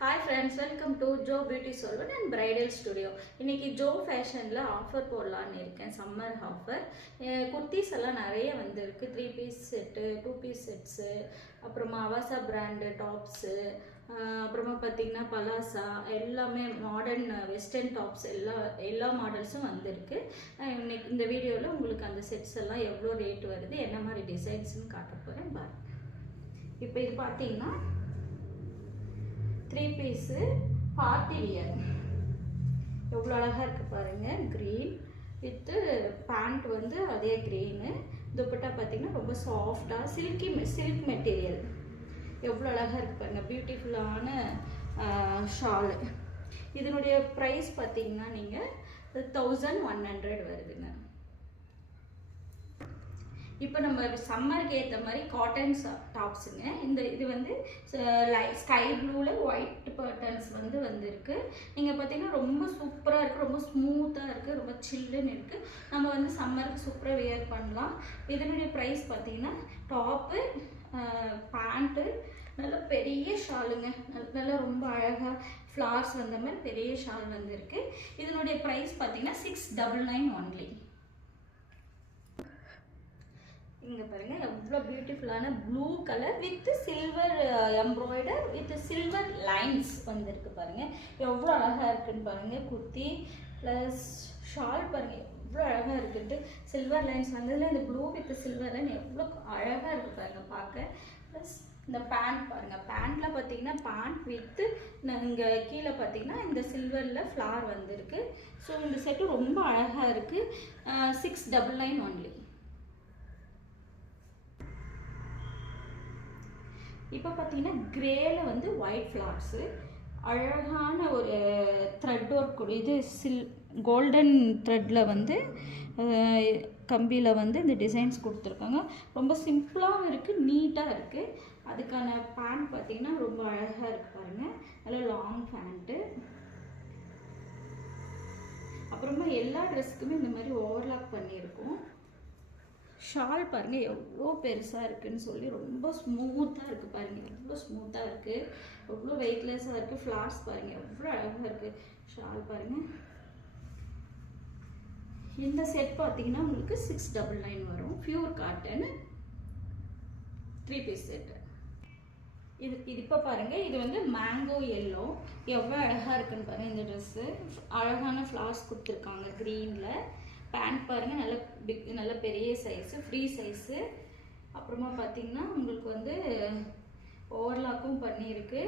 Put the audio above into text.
Hi friends, welcome to Joe Beauty Salon and Bridal Studio. இன்னைக்கு Joe ஃபேஷன்ல offer போடலான்னு இருக்கேன். Summer offer. Kurtis எல்லாம் நிறைய வந்திருக்கு. 3 பீஸ் செட்டு, 2 பீஸ் செட்ஸு, அப்புறமா அவாசா பிராண்டு டாப்ஸு, அப்புறமா பார்த்தீங்கன்னா பலாசா எல்லாமே மாடர்ன் வெஸ்டர்ன் டாப்ஸ் எல்லா மாடல்ஸும் வந்திருக்கு. இன்னைக்கு இந்த வீடியோவில் உங்களுக்கு அந்த செட்ஸ் எல்லாம் எவ்வளோ ரேட் வருது, என்ன மாதிரி டிசைன்ஸ்னு காட்ட போகிறேன் பாருங்க. இப்போ இது பார்த்தீங்கன்னா 3 பீஸு பார்ட்டி வியர் எவ்வளோ அழகாக இருக்குது பாருங்கள். க்ரீன் வித்து பேண்ட் வந்து அதே க்ரீனு. துப்பட்டா பார்த்திங்கன்னா ரொம்ப சாஃப்டாக சில்க் மெட்டீரியல் எவ்வளோ அழகாக இருக்குது பாருங்கள். பியூட்டிஃபுல்லான ஷாலு. இதனுடைய ப்ரைஸ் பார்த்திங்கன்னா நீங்கள் 1100 வருதுங்க. இப்போ நம்ம சம்மருக்கு ஏற்ற மாதிரி காட்டன் டாப்ஸுங்க. இது வந்து ஸ்கை ப்ளூவில் ஒயிட் பட்டன்ஸ் வந்திருக்கு. நீங்கள் பார்த்தீங்கன்னா ரொம்ப சூப்பராக இருக்குது, ரொம்ப ஸ்மூத்தாக இருக்குது, ரொம்ப சில்லுன்னு இருக்குது. நம்ம வந்து சம்மருக்கு சூப்பராக வியர் பண்ணலாம். இதனுடைய ப்ரைஸ் பார்த்தீங்கன்னா டாப்பு பேண்ட்டு நல்ல பெரிய ஷாலுங்க. நல்லா ரொம்ப அழகாக ஃப்ளார்ஸ் வந்த மாதிரி பெரிய ஷால் வந்திருக்கு. இதனுடைய ப்ரைஸ் பார்த்தீங்கன்னா 699 ஒன்லி. இங்கே பாருங்கள் எவ்வளோ பியூட்டிஃபுல்லான blue colour with silver embroider with silver lines வந்திருக்கு பாருங்கள். எவ்வளோ அழகாக இருக்குன்னு பாருங்கள். குர்த்தி ப்ளஸ் ஷால் பாருங்கள் எவ்வளோ அழகாக இருக்குன்ட்டு. சில்வர் லைன்ஸ் வந்ததில் இந்த ப்ளூ வித் சில்வர் லைன் எவ்வளோ அழகாக இருக்குது பாருங்கள் பார்க்க. ப்ளஸ் இந்த பேண்ட் பாருங்கள். பேண்ட்டில் பார்த்தீங்கன்னா பேண்ட் வித்து இங்கே கீழே பார்த்தீங்கன்னா இந்த சில்வரில் ஃப்ளார் வந்திருக்கு. ஸோ இந்த செட்டு ரொம்ப அழகாக இருக்குது. 699 ஒன்லி. இப்போ பார்த்தீங்கன்னா கிரேல வந்து ஒயிட் ஃப்ளார்ஸு அழகான ஒரு த்ரெட் ஒர்க் இது கோல்டன் த்ரெட்டில் வந்து கம்பியில் வந்து இந்த டிசைன்ஸ் கொடுத்துருக்காங்க. ரொம்ப சிம்பிளாகவும் இருக்குது, நீட்டாக இருக்குது. அதுக்கான பேண்ட் பார்த்திங்கன்னா ரொம்ப அழகாக இருக்குது பாருங்கள். நல்ல லாங் பேண்ட்டு. அப்புறமா எல்லா ட்ரெஸ்ஸுக்குமே இந்த மாதிரி ஓவர்லாக் பண்ணியிருக்கோம். ஷால் பாருங்கள் எவ்வளோ பெருசாக இருக்குதுன்னு சொல்லி ரொம்ப ஸ்மூத்தாக இருக்குது பாருங்கள். எவ்வளோ ஸ்மூத்தாக இருக்குது, எவ்வளோ வெயிட்லெஸ்ஸாக இருக்குது. ஃப்ளார்ஸ் பாருங்கள் எவ்வளோ அழகாக இருக்குது. ஷால் பாருங்கள். இந்த செட் பார்த்தீங்கன்னா உங்களுக்கு 699 வரும். Pure cotton 3 piece set. இது இப்போ பாருங்கள். இது வந்து மேங்கோ எல்லோ எவ்வளோ அழகாக இருக்குன்னு பாருங்கள். இந்த ட்ரெஸ்ஸு அழகான ஃப்ளார்ஸ் கொடுத்துருக்காங்க க்ரீனில். பேண்ட் பாருங்கள் நல்ல பெரிய சைஸு, ஃப்ரீ சைஸு. அப்புறமா பார்த்தீங்கன்னா உங்களுக்கு வந்து ஓவர்லாக்கும் பண்ணியிருக்கு.